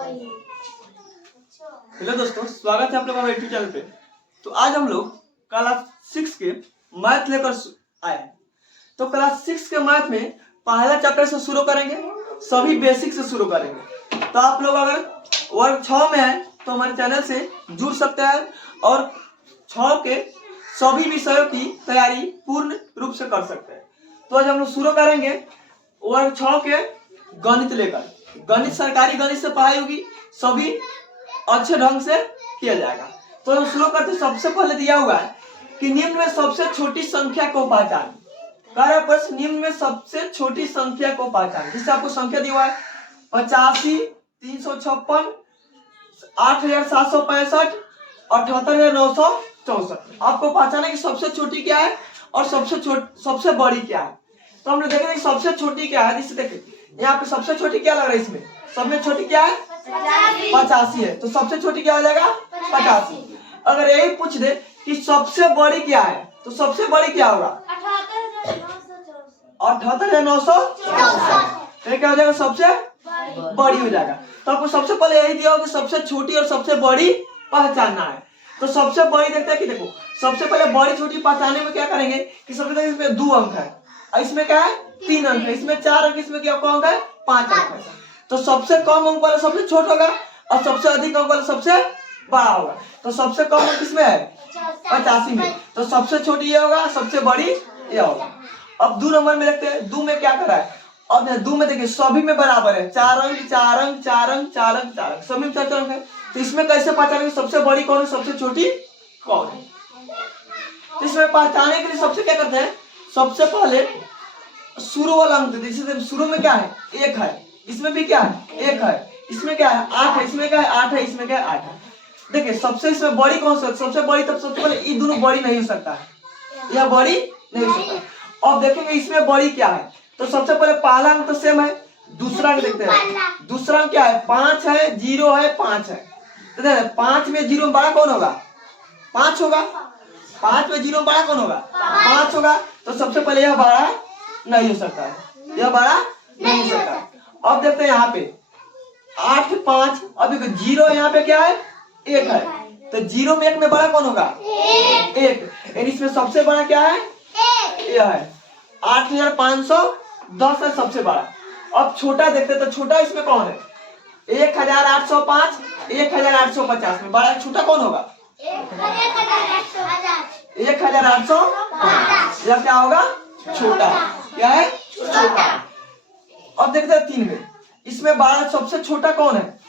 Hello दोस्तों, स्वागत है आप लोगों का यूट्यूब चैनल पे। तो आज हम लोग क्लास 6 के मैथ लेकर आए हैं। तो क्लास 6 के मैथ में पहला चैप्टर से शुरू करेंगे, सभी बेसिक से शुरू करेंगे। तो आप लोग अगर वर्ग 6 में है तो हमारे चैनल से जुड़ सकते हैं और 6 के सभी विषयों की तैयारी पूर्ण रूप से कर सकते हैं। तो आज हम लोग शुरू करेंगे वर्ग 6 के गणित लेकर। गणित सरकारी गणित से पढ़ाई होगी, सभी अच्छे ढंग से किया जाएगा। तो हम शुरू करते। सबसे पहले दिया हुआ है कि निम्न में सबसे छोटी संख्या को पहचान। प्रश्न निम्न में सबसे छोटी संख्या को पहचान। जिससे आपको संख्या दिया हुआ है 85, 356, 8765, 78964। आपको पहचाना कि सबसे छोटी क्या है और सबसे बड़ी क्या है। तो हम लोग देखेंगे सबसे छोटी क्या है। जिससे देखिए यहाँ पे सबसे छोटी क्या लग रहा है, इसमें सब में छोटी क्या है 85 है। तो सबसे छोटी क्या हो जाएगा 85। अगर यही पूछ दे कि सबसे बड़ी क्या है तो सबसे बड़ी क्या होगा 78964। क्या हो जाएगा सबसे बड़ी हो जाएगा। तो आपको सबसे पहले यही दिया होगा कि सबसे छोटी और सबसे बड़ी पहचानना है। तो सबसे बड़ी देखते हैं कि देखो सबसे पहले बड़ी छोटी पहचानने में क्या करेंगे कि सबसे पहले इसमें 2 अंक है, इसमें क्या है 3 अंक है, इसमें 4 अंक, इसमें क्या अंक है 5 अंक है। तो सबसे कम अंक वाला सबसे छोटा होगा और सबसे अधिक अंक वाला सबसे बड़ा होगा। तो सबसे कम अंक किसमें है 85 में। तो सबसे छोटी ये होगा, सबसे बड़ी ये होगा। अब 2 नंबर में देखते हैं 2 में क्या कर रहा है। अब 2 में देखिए सभी में बराबर है, 4 अंक 4 अंक 4 अंक 4 अंक 4 अंक, सभी में 4 अंक है। तो इसमें कैसे पहचानेंगे सबसे बड़ी कौन है सबसे छोटी कौन है। तो इसमें पहचानने के लिए सबसे क्या करते हैं, सबसे पहले शुरू वाला अंक देते हैं। जैसे शुरू में क्या है 1 है, इसमें भी क्या है 1 है, इसमें क्या है 8 है, इसमें क्या है 8 है, इसमें क्या है 8 है। देखिए सबसे इसमें बड़ी कौन सा सबसे बड़ी। तब सबसे पहले ये दोनों बड़ी नहीं हो सकता है, यह बड़ी नहीं हो सकता। अब देखेंगे इसमें बड़ी क्या है। तो सबसे पहले पहला अंक तो सेम है, दूसरा अंक देखते हैं। दूसरा अंक क्या है 5 है, 0 है, 5 है। तो देखिए 5 में 0 में बड़ा कौन होगा 5 होगा। 5 में 0 में बड़ा कौन होगा 5 होगा। तो सबसे पहले यह बड़ा नहीं हो सकता है, यह बड़ा नहीं हो सकता। अब देखते हैं यहाँ पे 8 5। अब देखो 0 यहाँ पे क्या है 1 है। तो 0 में 1 में बड़ा कौन होगा 1। इसमें सबसे बड़ा क्या है यह है 8510 है सबसे बड़ा। अब छोटा देखते तो छोटा इसमें कौन है 1805, 1850 में बड़ा छोटा कौन होगा 1805। यह क्या होगा छोटा, क्या है छोटा। अब देखते हैं 3 में, इसमें 12 सबसे छोटा कौन है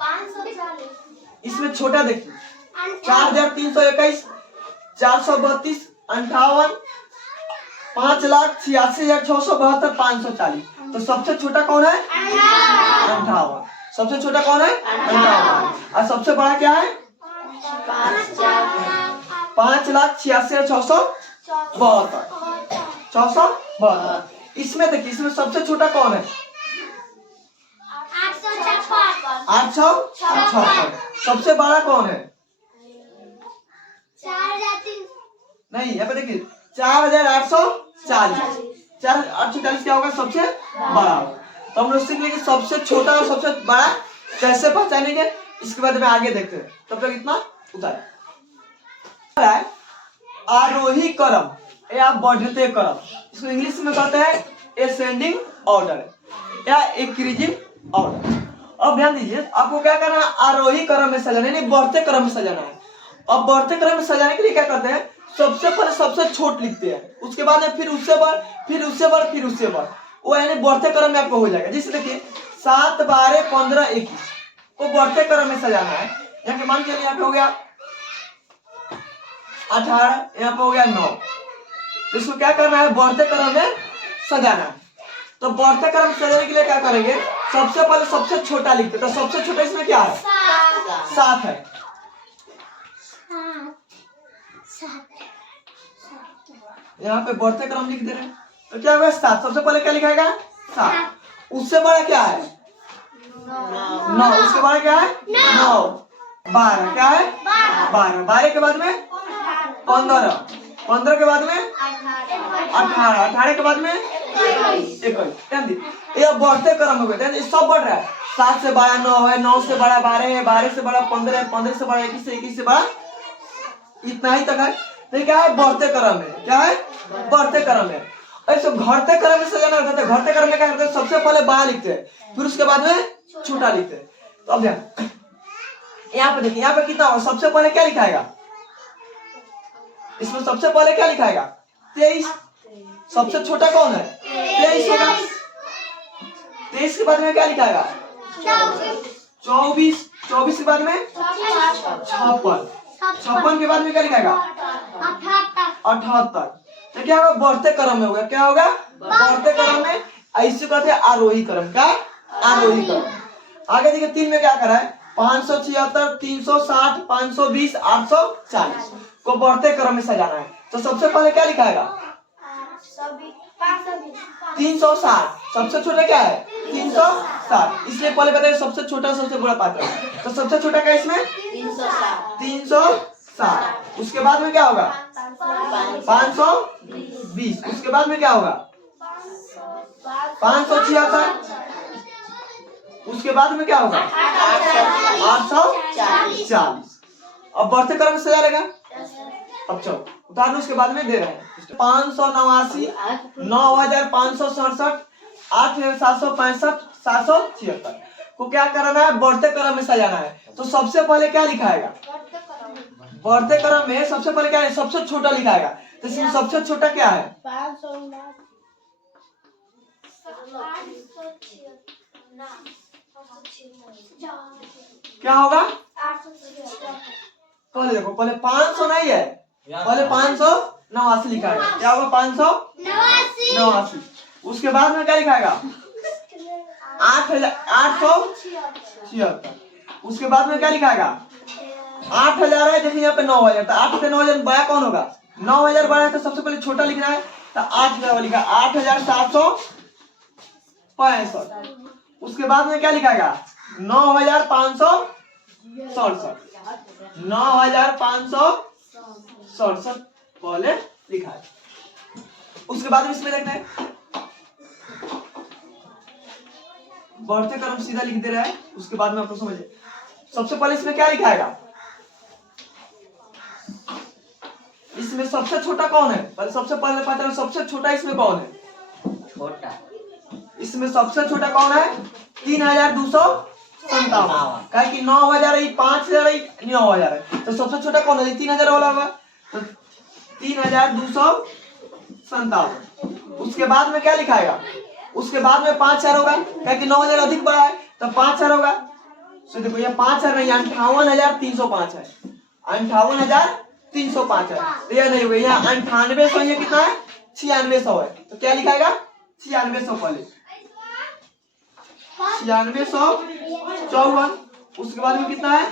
540। इसमें छोटा देखिए 4321, 432, 58, 5,86,672, 540। तो सबसे छोटा कौन है 58। सबसे छोटा कौन है 58। और सबसे बड़ा क्या है 5,86,672। इसमें देखिए इसमें सबसे छोटा कौन है 856। सबसे बड़ा कौन है 4003। नहीं, यहाँ पे देखिए 4840। 4840 क्या होगा सबसे बड़ा होगा। तो हम लोग सीख लेंगे सबसे छोटा और सबसे बड़ा कैसे पहचानेंगे, इसके बाद में आगे देखते हैं। तब तक इतना उतार आरोही क्रम या बढ़ते क्रम, इसको इंग्लिश में कहते हैं एसेंडिंग ऑर्डर या इंक्रीजिंग ऑर्डर। अब ध्यान दीजिए आपको क्या करना है आरोही क्रम में सजाना यानी बढ़ते क्रम में सजाना है। अब बढ़ते क्रम में सजाने के लिए क्या करते हैं सबसे पहले सबसे छोट लिखते हैं, उसके बाद में फिर उससे बढ़, फिर उससे बढ़, फिर उससे बढ़, वो यानी बढ़ते क्रम में आपको हो जाएगा। जैसे देखिए 7 12 15 21 को बढ़ते क्रम में सजाना है। यहाँ के मान के यहाँ पे हो गया 18, यहाँ पे हो गया 9। तो इसको क्या करना है बढ़ते क्रम में सजाना है। तो बढ़ते क्रम सजाने के लिए क्या करेंगे सबसे पहले सबसे छोटा लिखते। तो सबसे छोटा इसमें क्या है 7 है। यहाँ पे बढ़ते क्रम लिख दे रहे हैं तो क्या होगा 7। सबसे पहले क्या लिखाएगा 7। उससे बड़ा क्या है 9। उसके बाद क्या है 9। 12 क्या है 12। 12 के बाद में 15। 15 के बाद में 18। 18 के बाद में 21 ये बढ़ते क्रम हो गए, सब बढ़ रहा है। 7 से बड़ा 9 है, 9 से बड़ा 12 है, 12 से बड़ा 15 है, 15 से बड़ा 21 है, 21 से बड़ा इतना ही तक है। तो क्या है? बढ़ते क्रम है। क्या है? बढ़ते क्रम है। ऐसे घटते क्रम में सजाना होता है। घटते क्रम में क्या करते हैं? सबसे पहले बड़ा लिखते हैं, फिर उसके बाद में छोटा लिखते हैं। तो अब ध्यान यहाँ पे देखिए, यहाँ पे कितना होगा? सबसे पहले क्या लिखाएगा? इसमें सबसे पहले क्या लिखाएगा? 23। सबसे छोटा कौन है? 23 होगा। 23 के बाद में क्या लिखाएगा? 24। 24 के बाद में 56। 56 के बाद में क्या लिखाएगा? 78। तो क्या होगा? बढ़ते क्रम में होगा। क्या होगा? बढ़ते क्रम में। ऐसे कहते हैं आरोही क्रम। क्या? आरोही क्रम। आगे देखिए 3 में क्या करा है? 576, 360, 520, 840 को बढ़ते क्रम में सजाना है। तो सबसे पहले क्या लिखाएगा? 360। सबसे छोटा क्या है? 360। इसलिए पहले बताइए सबसे छोटा सबसे बड़ा पात्र। तो सबसे छोटा क्या है इसमें? 360। उसके बाद में क्या होगा? 520। उसके बाद में क्या होगा? 576। उसके बाद में क्या होगा? 840। अब बढ़ते क्रम में सजा लेगा। अब चलो उदाहरण उसके बाद में दे रहे हैं। 589, 9567, 8765, 776 को क्या करना है? बढ़ते क्रम में सजाना है। तो सबसे पहले क्या लिखाएगा? बढ़ते क्रम में सबसे पहले क्या है? सबसे छोटा लिखाएगा। तो इसमें सबसे छोटा क्या है? क्या होगा? पहले देखो, पहले 500 नहीं है, पहले 589 लिखाएगा। क्या होगा? 589। उसके बाद में क्या लिखाएगा? 876। उसके बाद में क्या लिखाएगा? 8000 है। देखिए यहाँ पे 9000। तो 8 से 9000 बड़ा कौन होगा? 9000 बड़ा है तो सबसे पहले छोटा लिखना है। तो 8000 लिखा 8765। उसके बाद में क्या लिखाएगा? 9567। 9567 पहले लिखा है। उसके बाद इसमें देखते हैं बढ़ते क्रम सीधा लिख दे रहा है। उसके बाद में आपको समझिए सबसे पहले इसमें क्या लिखाएगा? इसमें सबसे छोटा कौन है? पहले सबसे पहले पता है सबसे छोटा इसमें कौन है? छोटा इसमें सबसे छोटा कौन है? 3257। कहे कि 9000 है, 5000 है, 9000 है। तो सबसे छोटा कौन है? 3000 वाला होगा। तो 3257। उसके बाद में क्या लिखाएगा? उसके बाद में 5000 होगा। कहे कि 9000 अधिक बड़ा है तो 5000 होगा। तो देखो ये 5000 नहीं, 58305 है। 58305 है। तो यह नहीं होगा। यहाँ 9800 ये कितना है? 9600 है। तो क्या लिखाएगा? 9600 पहले 9654। उसके बाद में कितना है?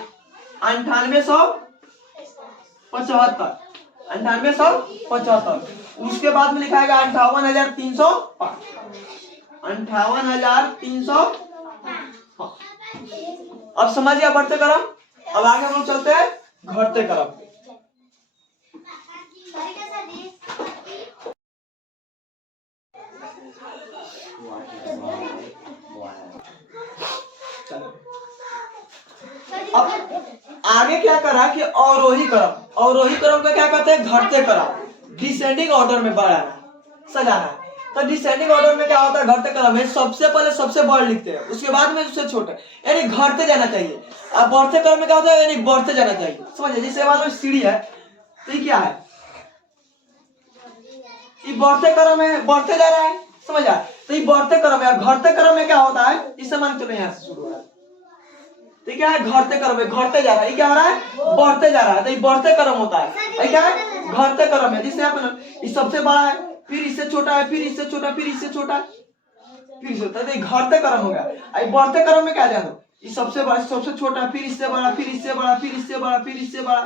9875। 9875। उसके बाद में लिखाएगा 58305। 58305। अब समझिए बढ़ते क्रम। अब आगे हम लोग चलते हैं घटते क्रम। अब आगे क्या करा कि अवरोही क्रम। अवरोही क्रम का क्या कहते हैं? घटते क्रम। डिसेंडिंग ऑर्डर में बढ़ाना, सजाना है। तो डिसेंडिंग ऑर्डर में क्या होता है? घटते क्रम में सबसे पहले सबसे बड़ा लिखते हैं, उसके बाद में उससे छोटा, यानी घटते जाना चाहिए। अब बढ़ते क्रम में क्या होता है? यानी बढ़ते जाना चाहिए। समझिए जैसे मान लो सीढ़ी है, तो ये क्या है? ये बढ़ते क्रम में बढ़ते जा रहा है। समझ आया? तो ये बढ़ते क्रम है। घटते क्रम में क्या होता है? इसे मान चलो यहाँ से शुरू हो रहा है। तो क्या है? घटते क्रम में घटते जा रहा है। ये क्या हो रहा है? बढ़ते जा रहा है। तो ये बढ़ते क्रम होता है। ये क्या है? घटते क्रम है। जिससे आप ये सबसे बड़ा है, फिर इससे छोटा है, फिर इससे छोटा, फिर इससे छोटा, फिर इससे छोटा। तो ये घटते क्रम हो गया। ये बढ़ते क्रम में क्या जानो? ये सबसे बड़ा, सबसे छोटा, फिर इससे बड़ा, फिर इससे बड़ा, फिर इससे बड़ा, फिर इससे बड़ा,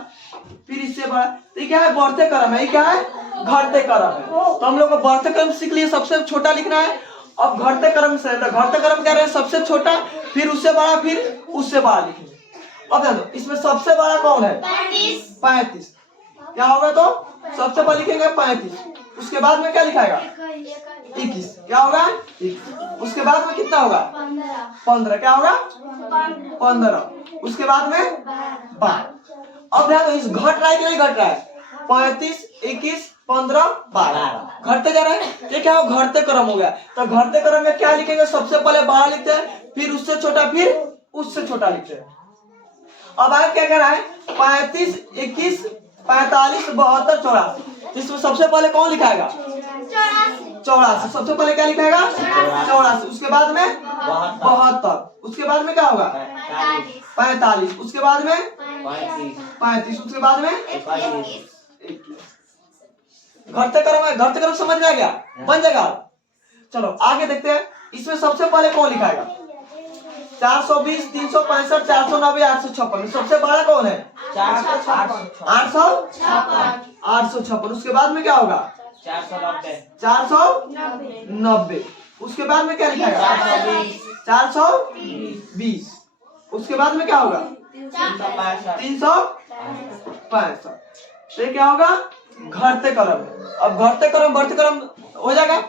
फिर इससे बड़ा। तो ये क्या है? बढ़ते क्रम है। ये क्या है? घटते क्रम है। तो हम लोग को बढ़ते क्रम सीख लिए, सबसे छोटा लिखना है। अब घटते क्रम से, घटते क्रम क्या रहे? सबसे छोटा, फिर उससे बड़ा, फिर उससे बड़ा लिखेंगे। अब देखो इसमें सबसे बड़ा कौन है? 35। क्या होगा? तो सबसे पहले लिखेंगे 35, उसके बाद में क्या लिखाएगा 21, क्या होगा 21। उसके बाद में कितना होगा 15, क्या होगा 15। उसके बाद में 12। अब ध्यान दो, इस घट रहा है कि नहीं घट रहा है, 35, 21, 15, 12 घटते जा रहा है। ये क्या हो, घटते क्रम हो गया। तो घटते क्रम में क्या लिखेंगे, सबसे पहले 12 लिखते हैं, फिर उससे छोटा, फिर उससे छोटा लिखते हैं। अब आगे क्या कर रहा है, 35, 21, 45, 72, 84। इसमें सबसे पहले कौन लिखाएगा 84। सबसे पहले क्या लिखाएगा 84। उसके बाद में 72। उसके बाद में क्या होगा 45। उसके बाद में 35। उसके बाद में 21। घटते क्रम है, घटते क्रम समझ में आ गया, बन जाएगा। चलो आगे देखते हैं, इसमें सबसे पहले कौन लिखाएगा 420, 365, 490, 856। सबसे बड़ा कौन है 856। उसके बाद में क्या होगा 490। उसके बाद में क्या लिखाएगा 420। उसके बाद में क्या होगा 365। तो ये क्या होगा घटते क्रम। अब घटते क्रम बढ़ते क्रम हो जाएगा।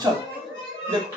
चलो देखो